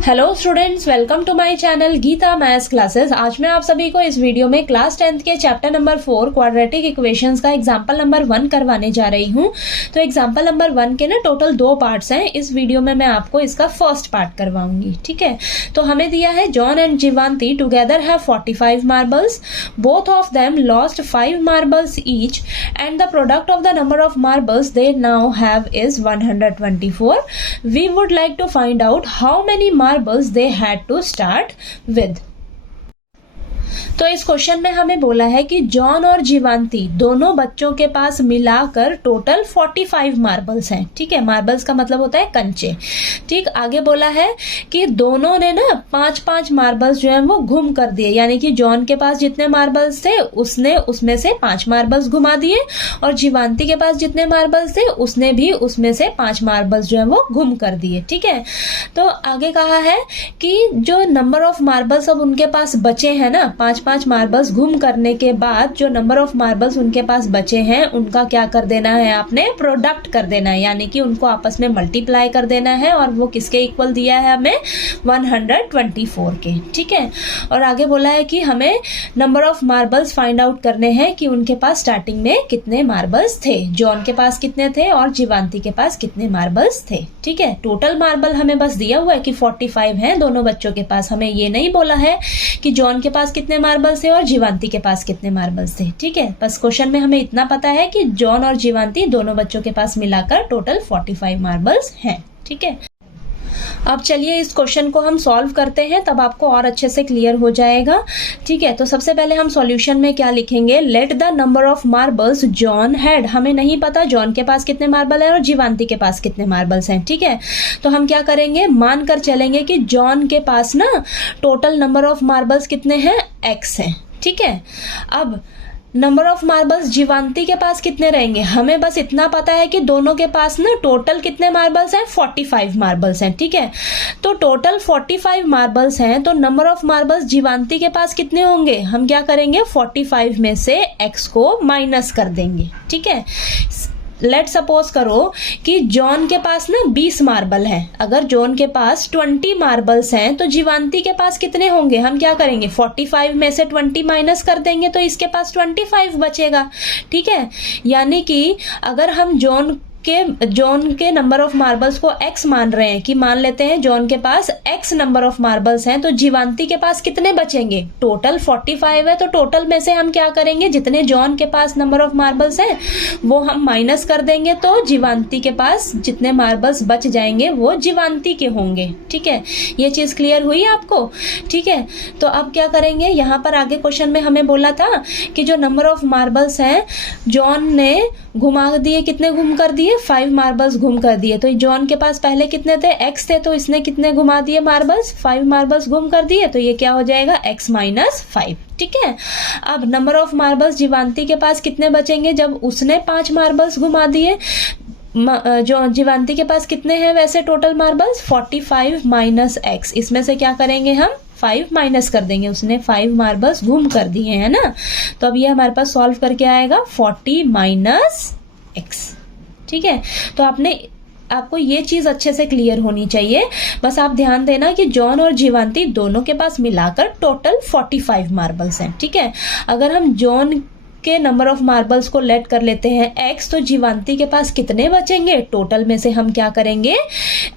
Hello students, welcome to my channel Geeta maths classes. आज मैं आप सभी को इस वीडियो में क्लास 10th के चैप्टर नंबर 4 क्वाड्रेटिक इक्वेशंस का एग्जांपल नंबर 1 करवाने जा रही हूं। तो एग्जांपल नंबर 1 के ना टोटल 2 पार्ट्स हैं। इस वीडियो में मैं आपको इसका फर्स्ट पार्ट करवाऊंगी, ठीक है। तो हमें दिया है John and Jeevanti together have 45 marbles, both of them lost 5 marbles each and the product of the number of marbles they now have is 124. We would like to find out how many marbles they had to start with. तो इस question में हमें बोला है कि John और जीवांती दोनों बच्चों के पास मिलाकर टोटल 45 मार्बल्स हैं, ठीक है। मार्बल्स का मतलब होता है कंचे, ठीक। आगे बोला है कि दोनों ने ना 5-5 मार्बल्स जो है वो घुम कर दिए, यानी कि जॉन के पास जितने मार्बल्स थे उसने उसमें से 5 मार्बल्स घुमा दिए और जीवांती के पास जितने मार्बल्स थे उसने भी उसमें से 5 मार्बल्स जो है वो घुम कर दिए, ठीक है। तो आगे कहा है कि जो नंबर ऑफ मार्बल्स अब उनके पास बचे हैं ना, 5-5 मार्बल्स घुम करने के बाद जो नंबर ऑफ मार्बल्स उनके पास बचे हैं उनका क्या कर देना है, आपने प्रोडक्ट कर देना है, यानी कि उनको आपस में मल्टीप्लाई कर देना है। और वो किसके इक्वल दिया है हमें, 124 के, ठीक है। और आगे बोला है कि हमें number of marbles find out करने हैं कि उनके पास स्टार्टिंग में कितने मार्बल्स थे, जॉन के पास कितने थे और जीवांती के पास कितने मार्बल्स थे, ठीक है। टोटल मार्बल हमें बस दिया हुआ है कि 45 हैं दोनों बच्चों के पास, हमें ये नहीं बोला है कि जॉन के पास कितने मार्बल्स थे और जीवांती के पास कितने मार्बल्स थे, ठीक है। बस क्वेश्चन में हमें इतना पता है कि जॉन और जीवांती दोनों बच्चों के पास मिलाकर टोटल 45 मार्बल्स हैं, ठीक है। अब चलिए इस क्वेश्चन को हम सॉल्व करते हैं, तब आपको और अच्छे से क्लियर हो जाएगा, ठीक है। तो सबसे पहले हम सॉल्यूशन में क्या लिखेंगे, let the number of marbles John had. हमें नहीं पता जॉन के पास कितने मार्बल है और जीवांती के पास कितने मार्बल्स हैं, ठीक है। तो हम क्या करेंगे, मानकर चलेंगे कि जॉन के पास ना टोटल नंबर ऑफ मार्बल्स कितने हैं, x हैं, ठीक है। अब नंबर ऑफ मार्बल्स जीवांती के पास कितने रहेंगे, हमें बस इतना पता है कि दोनों के पास ना टोटल कितने मार्बल्स हैं, 45 मार्बल्स हैं, ठीक है। तो टोटल 45 मार्बल्स हैं, तो नंबर ऑफ मार्बल्स जीवांती के पास कितने होंगे, हम क्या करेंगे 45 में से x को माइनस कर देंगे, ठीक है। लेट सपोज करो कि जॉन के पास ना 20 मार्बल हैं, अगर जॉन के पास 20 मार्बल्स हैं तो जीवांती के पास कितने होंगे, हम क्या करेंगे 45 में से 20 माइनस कर देंगे तो इसके पास 25 बचेगा, ठीक है। यानी कि अगर हम जॉन के नंबर ऑफ मार्बल्स को x मान रहे हैं, कि मान लेते हैं जॉन के पास x नंबर ऑफ मार्बल्स हैं, तो जीवांती के पास कितने बचेंगे, टोटल 45 है, तो टोटल में से हम क्या करेंगे, जितने जॉन के पास नंबर ऑफ मार्बल्स हैं वो हम माइनस कर देंगे, तो जीवांती के पास जितने मार्बल्स बच जाएंगे वो जीवांती के होंगे, ठीक है। ये चीज क्लियर हुई आपको, ठीक है। तो अब क्या करेंगे, यहाँ पर आगे क्वेश्चन में हमें बोला था कि जो नंबर ऑफ मार्बल्स हैं जॉन ने घुमा दिए, कितने घुम कर दिए, 5 मार्बल्स घुम कर दिए। तो जॉन के पास पहले कितने थे, x थे, तो इसने कितने घुमा दिए मार्बल्स, 5 मार्बल्स घुम कर दिए, तो ये क्या हो जाएगा x माइनस 5, ठीक है। अब नंबर ऑफ मार्बल्स जीवांती के पास कितने बचेंगे, जब उसने 5 मार्बल्स घुमा दिए, जो जीवांती के पास कितने हैं वैसे टोटल मार्बल्स, 45 माइनस x, इसमें से क्या करेंगे हम 5 माइनस कर देंगे, उसने 5 मार्बल्स घूम कर दिए हैं ना। तो अब ये हमारे पास सॉल्व करके आएगा 40 माइनस x, ठीक है। तो आपको ये चीज अच्छे से क्लियर होनी चाहिए। बस आप ध्यान देना कि जॉन और जीवांती दोनों के पास मिलाकर टोटल 45 मार्बल्स हैं, ठीक है। अगर हम जॉन के नंबर ऑफ मार्बल्स को लेट कर लेते हैं x, तो जीवांती के पास कितने बचेंगे, टोटल में से हम क्या करेंगे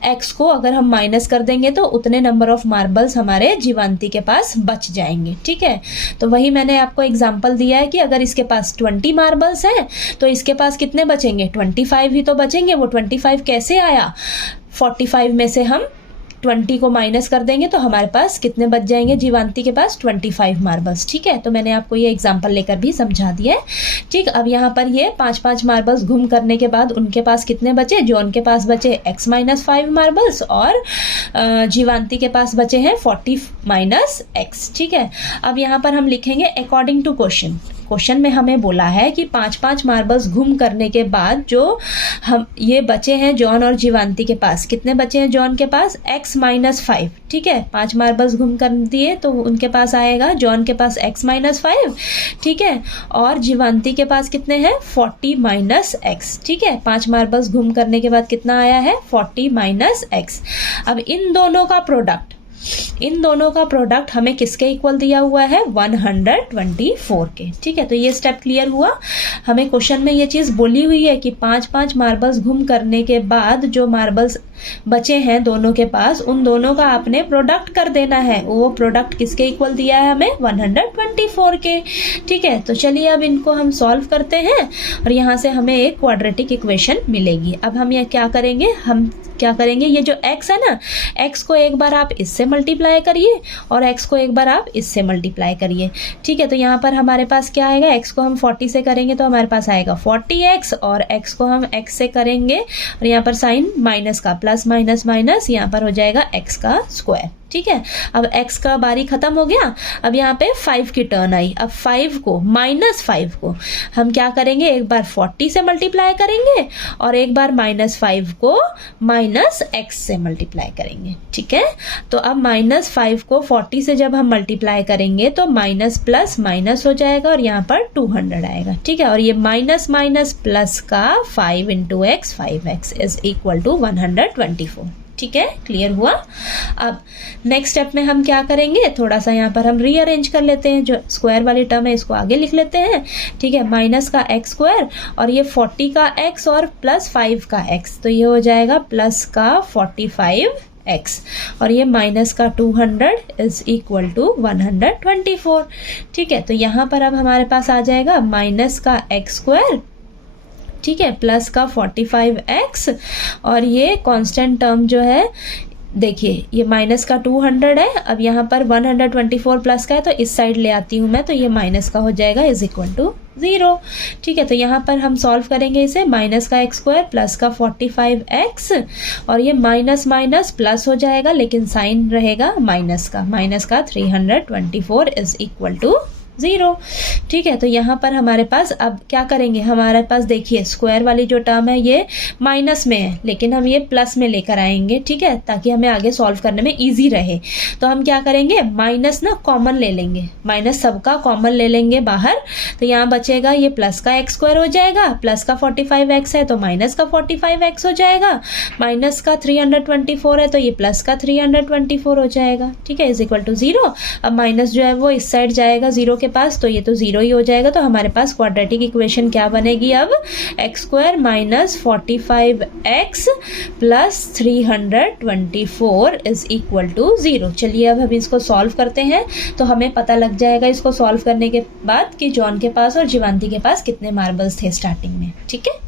x को अगर हम माइनस कर देंगे तो उतने नंबर ऑफ मार्बल्स हमारे जीवांती के पास बच जाएंगे, ठीक है। तो वही मैंने आपको एग्जांपल दिया है कि अगर इसके पास 20 मार्बल्स हैं तो इसके पास कितने बचेंगे, 25 ही तो बचेंगे। वो 25 कैसे आया, 45 में से हम 20 को माइनस कर देंगे तो हमारे पास कितने बच जाएंगे, जीवांती के पास 25 मार्बल्स, ठीक है। तो मैंने आपको ये एग्जांपल लेकर भी समझा दिया है, ठीक। अब यहाँ पर ये 5-5 मार्बल्स घूम करने के बाद उनके पास कितने बचे, जॉन के पास बचे x माइनस 5 मार्बल्स और जीवांती के पास बचे हैं 40 माइनस x, ठीक है। अब यहाँ पर हम लिखेंगे अकॉर्डिंग टू क्वेश्चन में हमें बोला है कि 5-5 मार्बल्स घूम करने के बाद जो हम ये बचे हैं जॉन और जीवांती के पास, कितने बचे हैं जॉन के पास, x माइनस 5, ठीक है। 5 मार्बल्स घूम कर दिए तो उनके पास आएगा, जॉन के पास x माइनस 5, ठीक है। और जीवांती के पास कितने हैं, 40 माइनस x, ठीक है। 5 मार्बल्स घूम करने के बाद कितना आया है, 40 माइनस x। अब इन दोनों का प्रोडक्ट इन दोनों का प्रोडक्ट हमें किसके इक्वल दिया हुआ है, 124 के। ठीक है, तो ये स्टेप क्लियर हुआ। हमें क्वेश्चन में ये चीज बोली हुई है कि 5-5 मार्बल्स घूम करने के बाद जो मार्बल्स बचे हैं दोनों के पास, उन दोनों का आपने प्रोडक्ट कर देना है। वो प्रोडक्ट किसके इक्वल दिया है हमें, 124 के। ठीक है, तो चलिए अब इनको हम सॉल्व करते हैं और यहाँ से हमें एक क्वाड्रेटिक इक्वेशन मिलेगी। अब हम ये क्या करेंगे, ये जो x है ना, x को एक बार आप इससे मल्टीप्लाई करिए और x को एक बार आप इससे मल्टीप्लाई करिए। ठीक है, तो यहाँ पर हमारे पास क्या आएगा, x को हम 40 से करेंगे तो हमारे पास आएगा 40x, और x को हम x से करेंगे और यहाँ पर साइन माइनस का, प्लस माइनस माइनस, यहाँ पर हो जाएगा x का स्क्वायर। ठीक है, अब x का बारी खत्म हो गया। अब यहाँ पे 5 की टर्न आई। अब 5 को -5 को हम क्या करेंगे, एक बार 40 से मल्टीप्लाई करेंगे और एक बार -5 को -x से मल्टीप्लाई करेंगे। ठीक है, तो अब -5 को 40 से जब हम मल्टीप्लाई करेंगे तो माइनस प्लस माइनस हो जाएगा और यहाँ पर 200 आएगा। ठीक है, और ये माइनस माइनस प्लस का 5 × x, 5x is equal to 124। ठीक है, क्लियर हुआ। अब नेक्स्ट स्टेप में हम क्या करेंगे, थोड़ा सा यहाँ पर हम रीअरेंज कर लेते हैं। जो स्क्वायर वाली टर्म है इसको आगे लिख लेते हैं। ठीक है, माइनस का x स्क्वायर और ये 40 का x और प्लस 5 का x, तो ये हो जाएगा प्लस का 45x और ये माइनस का 200 इज इक्वल टू 124। ठीक है, तो यहाँ पर अब हमारे पास आ जाएगा माइनस का x स्क्वायर, ठीक है, प्लस का 45x और ये कांस्टेंट टर्म जो है, देखिए ये माइनस का 200 है। अब यहाँ पर 124 प्लस का है तो इस साइड ले आती हूँ मैं, तो ये माइनस का हो जाएगा इज इक्वल टू 0। ठीक है, तो यहाँ पर हम सॉल्व करेंगे इसे, माइनस का x स्क्वायर प्लस का 45x और ये माइनस माइनस प्लस हो जाएगा, लेकिन साइन रहेगा माइनस का 324 इज इक्वल टू 0। ठीक है, तो यहाँ पर हमारे पास अब क्या करेंगे, हमारे पास देखिए स्क्वायर वाली जो टर्म है ये माइनस में है, लेकिन हम ये प्लस में लेकर आएंगे। ठीक है, ताकि हमें आगे सॉल्व करने में इजी रहे। तो हम क्या करेंगे, माइनस ना कॉमन ले लेंगे, माइनस सबका कॉमन ले लेंगे बाहर, तो यहाँ बचेगा ये प्लस का x स्क्वायर हो जाएगा, प्लस का 45x है तो माइनस का 45x हो जाएगा, माइनस का 324 है तो ये प्लस का 324 हो जाएगा। ठीक है, इज इक्वल टू 0। अब माइनस जो है वो इस साइड जाएगा 0 के पास, तो ये तो 0 ही हो जाएगा। तो हमारे पास क्वाड्रेटिक इक्वेशन क्या बनेगी अब, x square minus 45x plus 324 is equal to 0। चलिए अब हम इसको सॉल्व करते हैं तो हमें पता लग जाएगा इसको सॉल्व करने के बाद कि जॉन के पास और जीवांती के पास कितने मार्बल्स थे स्टार्टिंग में। ठीक है,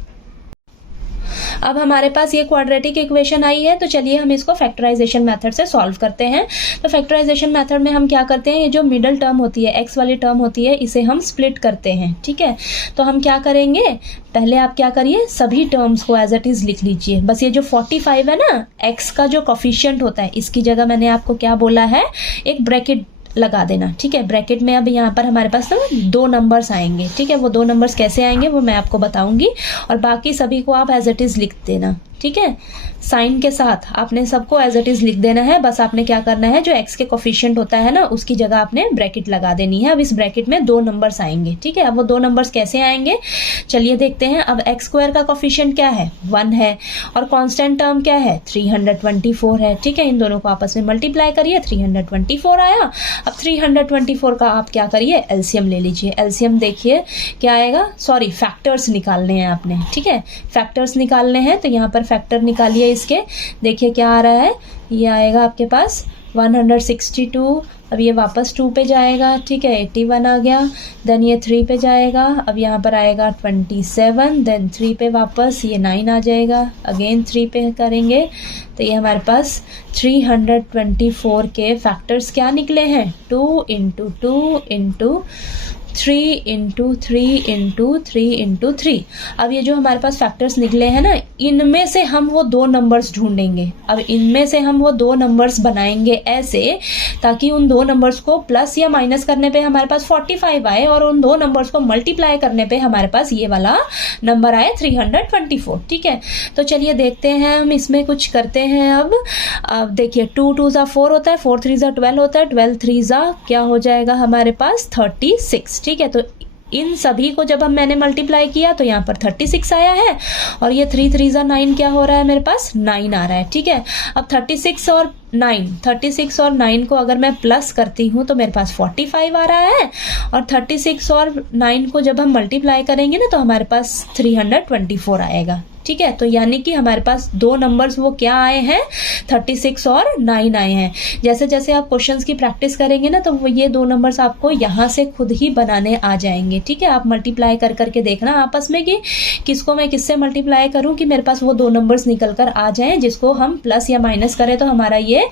अब हमारे पास ये क्वाड्रेटिक इक्वेशन आई है, तो चलिए हम इसको फैक्टराइजेशन मेथड से सॉल्व करते हैं। तो फैक्टराइजेशन मेथड में हम क्या करते हैं, ये जो मिडल टर्म होती है, x वाली टर्म होती है, इसे हम स्प्लिट करते हैं। ठीक है, तो हम क्या करेंगे, पहले आप क्या करिए, सभी टर्म्स को एज इट इज लिख लीजिए। बस ये जो 45 है ना, x का जो कोफिशिएंट होता है, इसकी जगह मैंने आपको क्या बोला है, एक ब्रैकेट लगा देना। ठीक है, ब्रैकेट में अब यहाँ पर हमारे पास ना 2 नंबर्स आएंगे। ठीक है, वो 2 नंबर्स कैसे आएंगे वो मैं आपको बताऊंगी, और बाकी सभी को आप एज इट इज लिख देना। ठीक है, साइन के साथ आपने सबको एज इट इज लिख देना है। बस आपने क्या करना है, जो x के कोफिशिएंट होता है ना, उसकी जगह आपने ब्रैकेट लगा देनी है। अब इस ब्रैकेट में 2 नंबर्स आएंगे। ठीक है, अब वो 2 नंबर्स कैसे आएंगे, चलिए देखते हैं। अब x स्क्वायर का कोफिशिएंट क्या है, 1 है, और कांस्टेंट टर्म क्या है, 324 है। ठीक है, इन दोनों को आपस में मल्टीप्लाई करिए, 324 आया। अब 324 का आप क्या करिए, एलसीएम ले लीजिए। एलसीएम देखिए क्या आएगा, सॉरी फैक्टर्स निकालने हैं आपने। ठीक है, फैक्टर्स निकालने हैं, तो यहाँ पर फैक्टर निकालिए इसके। देखिए क्या आ रहा है, ये आएगा आपके पास 162। अब ये वापस 2 पे जाएगा। ठीक है, 81 आ गया। देन ये 3 पे जाएगा। अब यहाँ पर आएगा 27। देन 3 पे वापस ये 9 आ जाएगा। अगेन 3 पे करेंगे तो ये हमारे पास 324 के फैक्टर्स क्या निकले हैं, 2 × 2 × 3 × 3 × 3 × 3। अब ये जो हमारे पास फैक्टर्स निकले हैं ना, इनमें से हम वो 2 नंबर्स ढूंढेंगे। अब इनमें से हम वो 2 नंबर्स बनाएंगे ऐसे, ताकि उन 2 नंबर्स को प्लस या माइनस करने पे हमारे पास 45 आए, और उन 2 नंबर्स को मल्टीप्लाई करने पे हमारे पास ये वाला नंबर आए 324। ठीक है, तो चलिए देखते हैं, हम इसमें कुछ करते हैं। अब देखिए 2 × 2 = 4 होता है, 4 × 3 = 12 होता है, 12 × 3 = क्या हो जाएगा हमारे पास 36। ठीक है, तो इन सभी को जब मैंने मल्टीप्लाई किया तो यहाँ पर 36 आया है, और ये 3 × 3 = 9 क्या हो रहा है मेरे पास, 9 आ रहा है। ठीक है, अब 36 और 9, 36 और 9 को अगर मैं प्लस करती हूँ तो मेरे पास 45 आ रहा है, और 36 और 9 को जब हम मल्टीप्लाई करेंगे ना तो हमारे पास 324 आएगा। ठीक है, तो यानी कि हमारे पास दो नंबर्स वो क्या आए हैं, 36 और 9 आए हैं। जैसे जैसे आप क्वेश्चंस की प्रैक्टिस करेंगे ना तो वो ये दो नंबर्स आपको यहाँ से खुद ही बनाने आ जाएंगे। ठीक है, आप मल्टीप्लाई कर करके देखना आपस में कि किसको मैं किससे मल्टीप्लाई करूँ कि मेरे पास वो दो नंबर्स निकल कर आ जाएं, जिसको हम प्लस या माइनस करें तो हमारा ये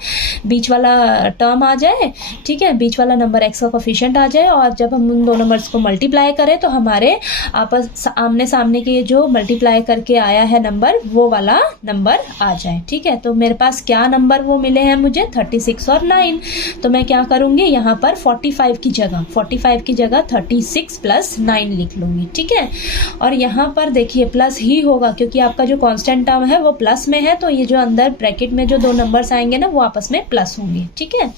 बीच वाला टर्म आ जाए। ठीक है, बीच वाला नंबर एक्स का कोफिशिएंट आ जाए, और जब हम उन दो नंबर्स को मल्टीप्लाई करें तो हमारे आपस आमने सामने के जो मल्टीप्लाई करके आया है नंबर वो वाला नंबर आ जाए। ठीक है, तो मेरे पास क्या नंबर वो मिले हैं मुझे, 36 और 9। तो मैं क्या करूंगी, यहाँ पर 45 की जगह 36 प्लस 9 लिख लूंगी। ठीक है, और यहाँ पर देखिए प्लस ही होगा क्योंकि आपका जो कांस्टेंट टर्म है वो प्लस में है, तो ये जो अंदर ब्रैकेट में जो दो नंबर्स आएंगे ना वो आपस में प्लस होंगे। ठीक है,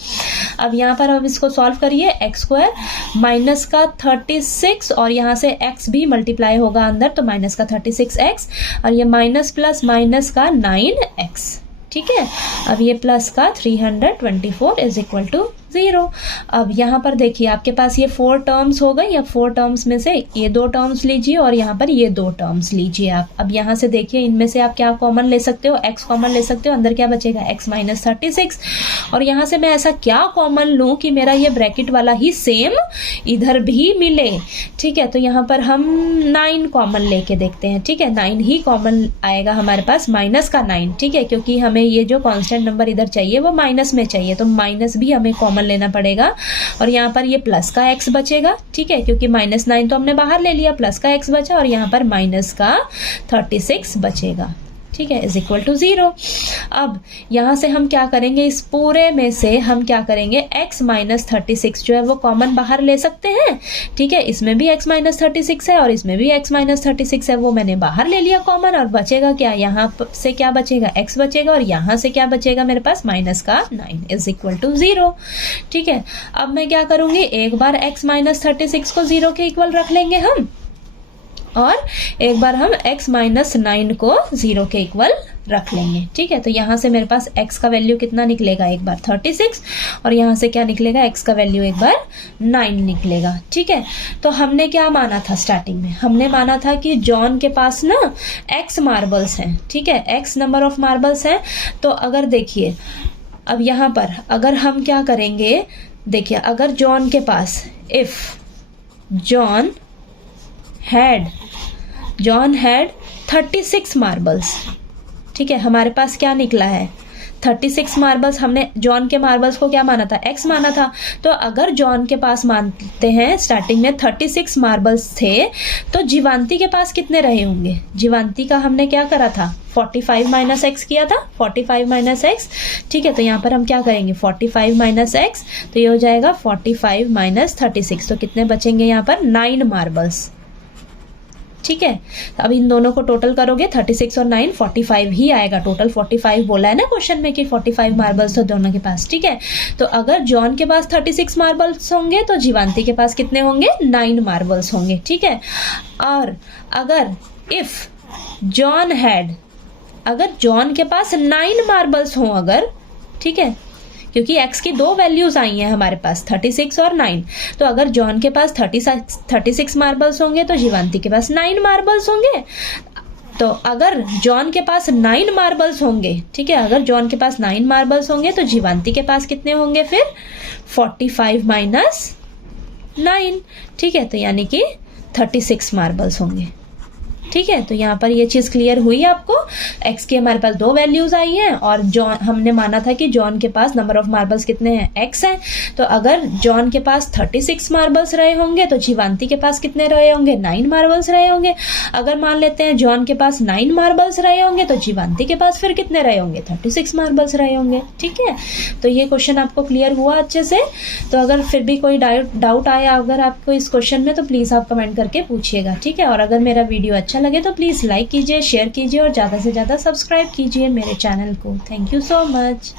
अब यहाँ पर अब इसको सॉल्व करिए, एक्स स्क्वायर माइनस का 36 और यहाँ से एक्स भी मल्टीप्लाई होगा अंदर, तो माइनस का 36x और ये माइनस प्लस माइनस का 9x। ठीक है, अब ये प्लस का 324 इज इक्वल टू 0। अब यहाँ पर देखिए आपके पास ये 4 टर्म्स हो गई, या 4 टर्म्स में से ये 2 टर्म्स लीजिए और यहाँ पर ये 2 टर्म्स लीजिए आप। अब यहाँ से देखिए इनमें से आप क्या कॉमन ले सकते हो, x कॉमन ले सकते हो, अंदर क्या बचेगा x माइनस 36, और यहाँ से मैं ऐसा क्या कॉमन लूँ कि मेरा ये ब्रैकेट वाला ही सेम इधर भी मिले। ठीक है, तो यहाँ पर हम 9 कॉमन लेके देखते हैं। ठीक है, 9 ही कॉमन आएगा हमारे पास, माइनस का 9। ठीक है, क्योंकि हमें ये जो कांस्टेंट नंबर इधर चाहिए वो माइनस में चाहिए, तो माइनस भी हमें कॉमन लेना पड़ेगा, और यहाँ पर ये प्लस का x बचेगा। ठीक है, क्योंकि माइनस 9 तो हमने बाहर ले लिया, प्लस का x बचा, और यहाँ पर माइनस का 36 बचेगा। ठीक है, इज इक्वल टू 0। अब यहाँ से हम क्या करेंगे, इस पूरे में से हम क्या करेंगे, x माइनस 36 जो है वो कॉमन बाहर ले सकते हैं। ठीक है, इसमें भी x माइनस 36 है और इसमें भी x माइनस 36 है, वो मैंने बाहर ले लिया कॉमन, और बचेगा क्या, यहाँ से क्या बचेगा, x बचेगा, और यहाँ से क्या बचेगा मेरे पास, माइनस का 9 इज इक्वल टू 0। ठीक है, अब मैं क्या करूँगी, एक बार x माइनस 36 को 0 के इक्वल रख लेंगे हम, और एक बार हम x माइनस 9 को 0 के इक्वल रख लेंगे। ठीक है, तो यहाँ से मेरे पास x का वैल्यू कितना निकलेगा, एक बार 36, और यहाँ से क्या निकलेगा, x का वैल्यू एक बार 9 निकलेगा। ठीक है, तो हमने क्या माना था स्टार्टिंग में, हमने माना था कि जॉन के पास ना x मार्बल्स हैं। ठीक है, x नंबर ऑफ मार्बल्स हैं। तो अगर देखिए अब यहाँ पर अगर हम क्या करेंगे, देखिए अगर जॉन के पास, इफ जॉन हैड 36 मार्बल्स। ठीक है, हमारे पास क्या निकला है, 36 मार्बल्स। हमने जॉन के मार्बल्स को क्या माना था, x माना था। तो अगर जॉन के पास मानते हैं स्टार्टिंग में 36 मार्बल्स थे, तो जीवांती के पास कितने रहे होंगे, जीवांती का हमने क्या करा था, 45 माइनस एक्स किया था, 45 माइनस एक्स। ठीक है, तो यहाँ पर हम क्या करेंगे, 45 माइनस एक्स, तो ये हो जाएगा 45 माइनस 36, तो कितने बचेंगे यहाँ पर, 9 मार्बल्स। ठीक है, अब इन दोनों को टोटल करोगे, 36 और 9 45 ही आएगा, टोटल 45 बोला है ना क्वेश्चन में कि 45 मार्बल्स तो दोनों के पास। ठीक है, तो अगर जॉन के पास 36 मार्बल्स होंगे तो जीवांती के पास कितने होंगे, 9 मार्बल्स होंगे। ठीक है, और अगर अगर जॉन के पास 9 मार्बल्स हों अगर, ठीक है, क्योंकि x की 2 वैल्यूज आई हैं हमारे पास, 36 और 9, तो अगर जॉन के पास 36 मार्बल्स होंगे तो जीवांती के पास 9 मार्बल्स होंगे। तो अगर जॉन के पास 9 मार्बल्स होंगे, ठीक है, अगर जॉन के पास 9 मार्बल्स होंगे तो जीवांती के पास कितने होंगे फिर, 45 माइनस 9। ठीक है, तो यानी कि 36 मार्बल्स होंगे। ठीक है, तो यहाँ पर ये चीज़ क्लियर हुई आपको, x की हमारे पास 2 वैल्यूज आई हैं, और जॉन हमने माना था कि जॉन के पास नंबर ऑफ मार्बल्स कितने हैं, x हैं। तो अगर जॉन के पास 36 मार्बल्स रहे होंगे तो जीवांती के पास कितने रहे होंगे, 9 मार्बल्स रहे होंगे। अगर मान लेते हैं जॉन के पास 9 मार्बल्स रहे होंगे तो जीवांती के पास फिर कितने रहे होंगे, 36 मार्बल्स रहे होंगे। ठीक है, तो ये क्वेश्चन आपको क्लियर हुआ अच्छे से। तो अगर फिर भी कोई डाउट आया अगर आपको इस क्वेश्चन में, तो प्लीज़ आप कमेंट करके पूछिएगा। ठीक है, और अगर मेरा वीडियो अच्छा लगे तो प्लीज़ लाइक कीजिए, शेयर कीजिए और ज़्यादा से ज़्यादा सब्सक्राइब कीजिए मेरे चैनल को। Thank you so much.